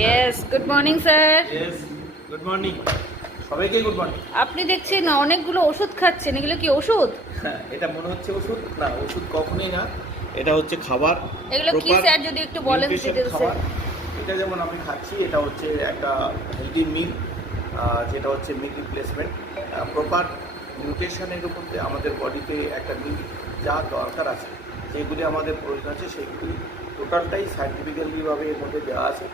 Yes, good morning sir. Yes, good morning. সবাইকে good morning. আপনি দেখছি না অনেকগুলো ওষুধ খাচ্ছেন, এগুলো কি ওষুধ? হ্যাঁ, এটা মনে হচ্ছে ওষুধ না, ওষুধ কখনোই না। এটা হচ্ছে খাবার। এগুলো কি proper স্যার যদি একটু বলেন nutrition ডিটেইলসে? খাবার। এটা যেমন আমি খাচ্ছি, এটা হচ্ছে একটা হেলদি মিল, যেটা হচ্ছে মিল রিপ্লেসমেন্ট। প্রপার নিউট্রিশনের উপর দিয়ে আমাদের বডিতে একটা মিল যা দরকার আছে, যেগুলি আমাদের প্রয়োজন আছে, সেইগুলি টোটালটাই সাইন্টিফিক্যালিভাবে এর মধ্যে দেওয়া আছে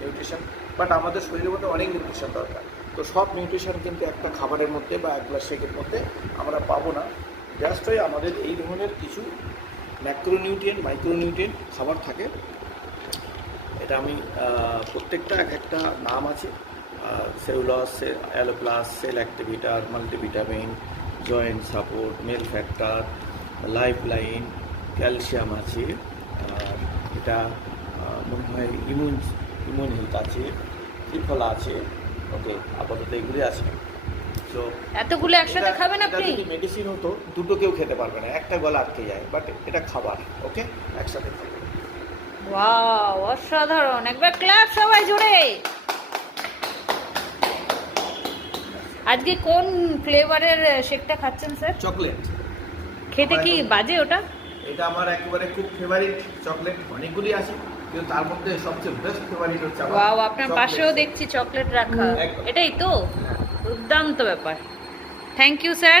নিউট্রিশন। বাট আমাদের শরীরের মধ্যে অনেক নিউট্রিশন দরকার, তো সব নিউট্রিশন কিন্তু একটা খাবারের মধ্যে বা এক গ্লাস শেকের মধ্যে আমরা পাবো না। জাস্ট ওই আমাদের এই ধরনের কিছু ম্যাক্রোনিউট্রিয়েন্ট, মাইক্রোনিউট্রিয়েন্ট খাবার থাকে। এটা আমি প্রত্যেকটা এক একটা নাম আছে, সেলুলোজ, অ্যালোপ্লাস, cell activator, multivitamin, joint support, male factor, life line, calcium আছে, আর এটা মনে হয় ইমিউন হেলথ আছে, ত্রিফলা আছে। ওকে, আপাতত এগুলি আছে। তো এতগুলো একসাথে খাবেন এটা আপনি? যদি মেডিসিন হতো দুটো কেউ খেতে পারবে না, একটা গলা আটকে যায়, বাট এটা খাবার। ওকে, একসাথে খাবো। ওয়াও, অসাধারণ! একবার ক্লাপ সবাই জুড়ে। আজকে কোন ফ্লেভারের শেকটা খাচ্ছেন স্যার? চকলেট। খেতে কি বাজে ওটা? এটা আমার একেবারে খুব ফেভারিট চকলেট। অনেকগুলি আছে, কিন্তু তার মধ্যে সবচেয়ে বেস্ট ফেভারিট হচ্ছে আমার ওয়াও, আপনার chocolate। পাশেও দেখছি চকলেট রাখা। একদম। এটাই তো হ্যাঁ। দুর্দান্ত ব্যাপার। Thank you sir.